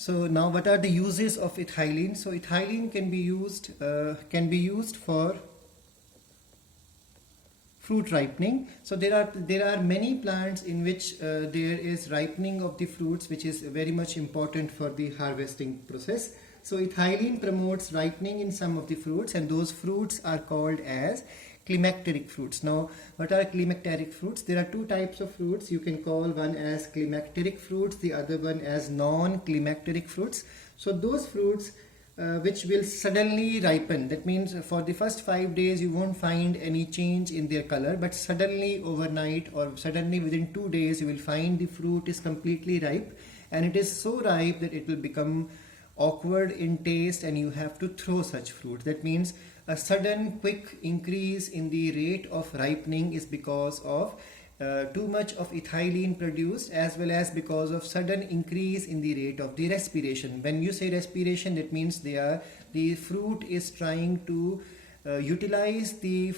So now what are the uses of ethylene? So ethylene can be used for fruit ripening. So there are many plants in which there is ripening of the fruits, which is very much important for the harvesting process. So ethylene promotes ripening in some of the fruits, and those fruits are called as climacteric fruits. Now, what are climacteric fruits? There are two types of fruits. You can call one as climacteric fruits, the other one as non-climacteric fruits. So those fruits which will suddenly ripen. That means for the first 5 days you won't find any change in their color, but suddenly overnight or suddenly within 2 days you will find the fruit is completely ripe, and it is so ripe that it will become awkward in taste and you have to throw such fruit. That means a sudden quick increase in the rate of ripening is because of too much of ethylene produced, as well as because of sudden increase in the rate of the respiration. When you say respiration, that means the fruit is trying to utilize the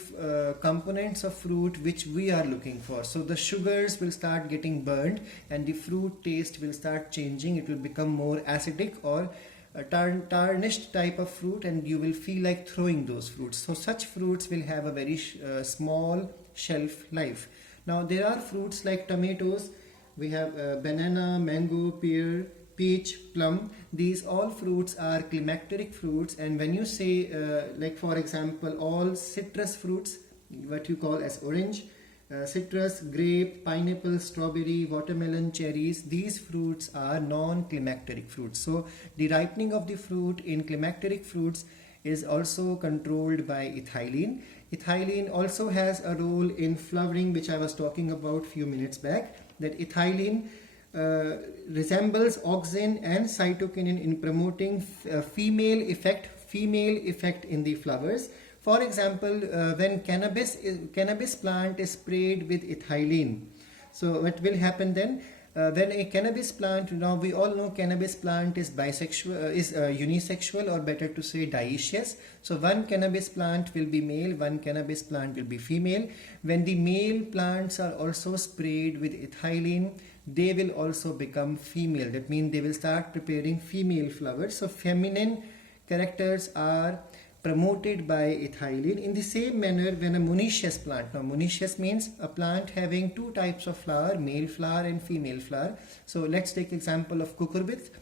components of fruit which we are looking for. So the sugars will start getting burned and the fruit taste will start changing. It will become more acidic or a tarnished type of fruit, and you will feel like throwing those fruits. So such fruits will have a very small shelf life. Now there are fruits like tomatoes, we have banana, mango, pear, peach, plum. These all fruits are climacteric fruits, and when you say like for example all citrus fruits, what you call as orange, citrus, grape, pineapple, strawberry, watermelon, cherries, these fruits are non-climacteric fruits. So the ripening of the fruit in climacteric fruits is also controlled by ethylene. Ethylene also has a role in flowering, which I was talking about few minutes back, that ethylene resembles auxin and cytokinin in promoting female effect in the flowers. For example, when cannabis plant is sprayed with ethylene, so what will happen then? When a cannabis plant, now we all know cannabis plant is unisexual, or better to say dioecious. So one cannabis plant will be male, one cannabis plant will be female. When the male plants are also sprayed with ethylene, they will also become female. That means they will start preparing female flowers. So feminine characters are promoted by ethylene. In the same manner, when a monoecious plant, now monoecious means a plant having two types of flower, male flower and female flower. So let's take example of cucurbit,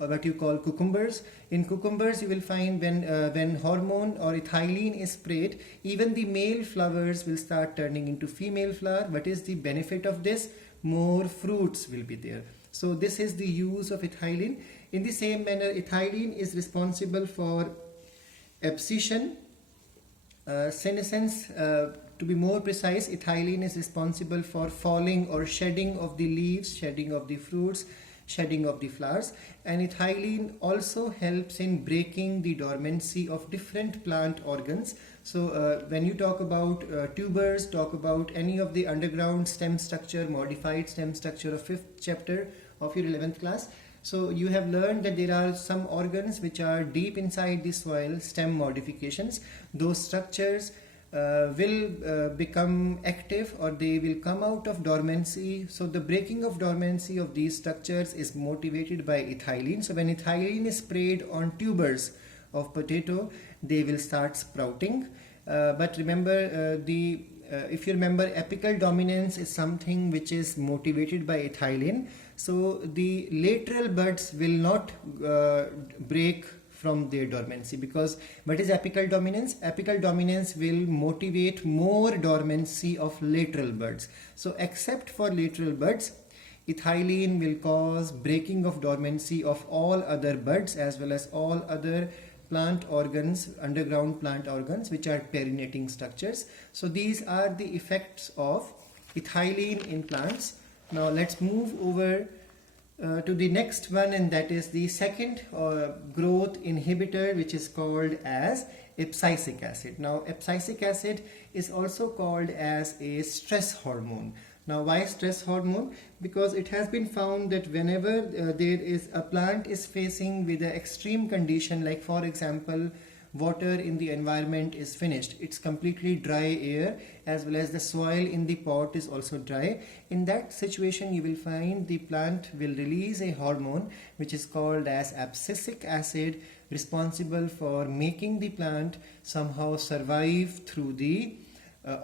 or what you call cucumbers. In cucumbers you will find when hormone or ethylene is sprayed, even the male flowers will start turning into female flower. What is the benefit of this? More fruits will be there. So this is the use of ethylene. In the same manner, ethylene is responsible for abscission, senescence. To be more precise, ethylene is responsible for falling or shedding of the leaves, shedding of the fruits, shedding of the flowers. And ethylene also helps in breaking the dormancy of different plant organs. So when you talk about tubers, talk about any of the underground stem structure, modified stem structure of 5th chapter of your 11th class. So you have learned that there are some organs which are deep inside the soil, stem modifications. Those structures will become active, or they will come out of dormancy. So the breaking of dormancy of these structures is motivated by ethylene. So when ethylene is sprayed on tubers of potato, they will start sprouting. But remember, if you remember, apical dominance is something which is motivated by ethylene. So the lateral buds will not break from their dormancy, because what is apical dominance? Apical dominance will motivate more dormancy of lateral buds. So except for lateral buds, ethylene will cause breaking of dormancy of all other buds as well as all other plant organs, underground plant organs, which are perinating structures. So these are the effects of ethylene in plants. Now let's move over to the next one, and that is the second growth inhibitor, which is called as abscisic acid. Now abscisic acid is also called as a stress hormone. Now why stress hormone? Because it has been found that whenever there is a plant is facing with an extreme condition, like for example water in the environment is finished. It's completely dry air, as well as the soil in the pot is also dry. In that situation, you will find the plant will release a hormone which is called as abscisic acid, responsible for making the plant somehow survive through the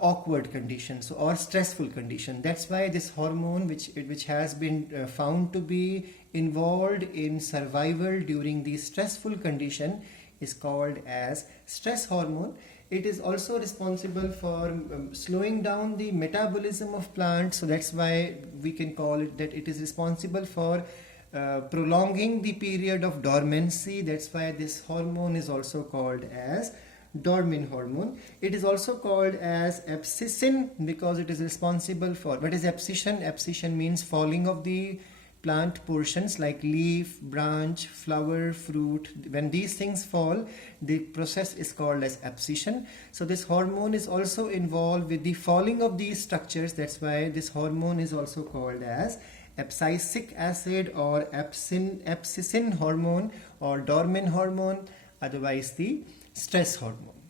awkward conditions or stressful condition. That's why this hormone, which has been found to be involved in survival during the stressful condition, is called as stress hormone. It is also responsible for slowing down the metabolism of plants, so that's why we can call it that it is responsible for prolonging the period of dormancy. That's why this hormone is also called as dormant hormone. It is also called as abscissin because it is responsible for, what is abscission? Abscission means falling of the plant portions like leaf, branch, flower, fruit. When these things fall, the process is called as abscission. So this hormone is also involved with the falling of these structures. That's why this hormone is also called as abscisic acid or abscissin hormone or dormant hormone, otherwise the stress hormone.